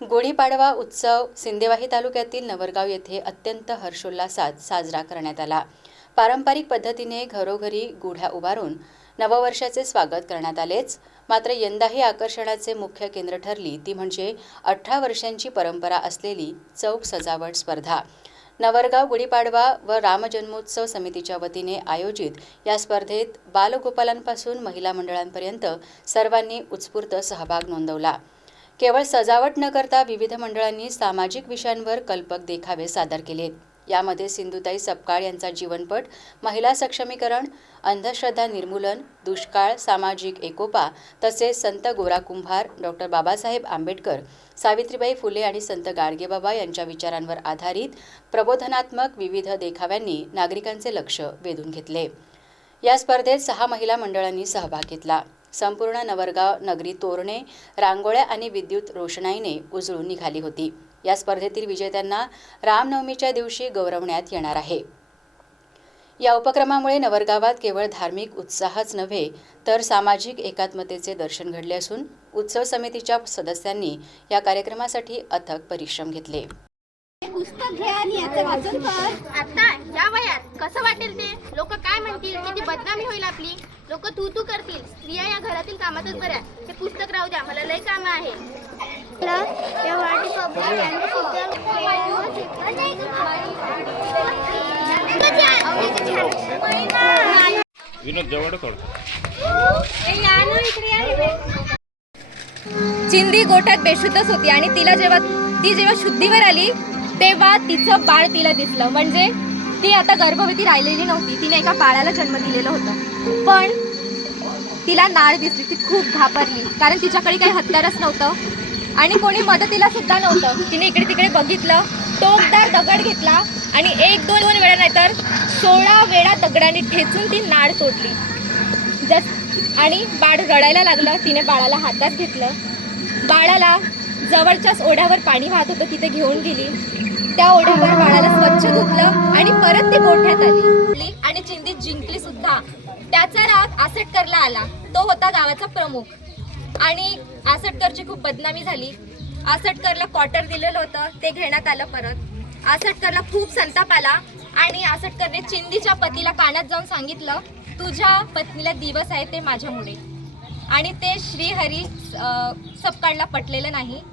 गुढीपाडवा उत्सव सिंदेवाही तालुक्यातील नवरगाव येथे अत्यंत हर्षोल्लासात साजरा करण्यात आला। पारंपरिक पद्धतीने घरोघरी गुढ्या उभारून नववर्षाचे स्वागत करण्यात आलेच, मात्र यंदाही आकर्षणाचे मुख्य केंद्र ठरली ती म्हणजे 18 वर्षांची परंपरा असलेली चौक सजावट स्पर्धा। नवरगाव गुढीपाडवा व रामजन्मोत्सव समितीच्या वतीने आयोजित या स्पर्धेत बालगोपालांपासून महिला मंडळांपर्यंत सर्वांनी उत्स्फूर्त सहभाग नोंदवला। केवळ सजावट न करता विविध मंडळांनी सामाजिक विषयांवर कल्पक देखावे सादर केले। यामध्ये सिंधुताई सपकाळ यांचा जीवनपट, महिला सक्षमीकरण, अंधश्रद्धा निर्मूलन, दुष्काळ, सामाजिक एकोपा तसेच संत गोरा कुंभार, डॉक्टर बाबासाहेब आंबेडकर, सावित्रीबाई फुले आणि संत गाडगेबाबा यांच्या विचारांवर आधारित प्रबोधनात्मक विविध देखाव्यांनी नागरिकांचे लक्ष वेधून घेतले। या स्पर्धेत 6 महिला मंडळांनी सहभाग घेतला। संपूर्ण नवरगाव नगरी तोरणे, रांगोळ्या आणि विद्युत रोषणाईने उजळून निघाली होती। या स्पर्धेतील विजेत्यांना रामनवमीच्या दिवशी गौरवण्यात येणार आहे। या उपक्रमामुळे नवरगावात केवळ धार्मिक उत्साहच नव्हे तर सामाजिक एकात्मतेचे दर्शन घडले असून उत्सव समितीच्या सदस्यांनी या कार्यक्रमासाठी अथक परिश्रम घेतले। पुस्तक घे आणि याचं वाचन कर। आता या वयात कसं वाटेल ते? लोक काय म्हणतील? किती बदनामी होईल आपली? लोक तू करतील। स्त्रिया या घरातील कामातच बऱ्या। हे पुस्तक राहू द्या, मला लय काम आहे। विनोद जवळ चिंदी गोठ्यात बेशुद्धच होती आणि ती जेव्हा शुद्धीवर आली तेव्हा तिचं बाळ तिला दिसलं। म्हणजे ती आता गर्भवती राहिलेली नव्हती, तिने एका बाळाला जन्म दिलेलं होतं, पण तिला नाळ दिसली। ती खूप घाबरली कारण तिच्याकडे काही हत्यारच नव्हतं आणि कोणी मदतीला सुद्धा नव्हतं। तिने इकडे तिकडे बघितलं, टोकदार दगड घेतला आणि 1-2 वेळा नाहीतर 16 वेळा दगडाने ठेचून ती नाळ सोडली। आणि बाळ रडायला लागलं। तिने बाळाला हातात घेतलं, बाळाला जवळच्याच ओढ्यावर पाणी वाहत होतं तिथे घेऊन गेली। त्या ओढ्यावर बाळाला स्वच्छ धुतलं आणि परत ती गोठ्यात आली आणि चिंदी जिंकली सुद्धा। त्याचा राग आसटकरला आला, तो होता गावाचा प्रमुख आणि आसटकरची खूप बदनामी झाली। आसटकरला क्वार्टर दिलेलं होतं, ते घेण्यात आलं परत। आसटकरला खूप संताप आला आणि आसटकरने चिंदीच्या पतीला कानात जाऊन सांगितलं, तुझ्या पत्नीला दिवस आहे ते माझ्यामुळे। आणि ते श्रीहरी सपकाळला पटलेलं नाही।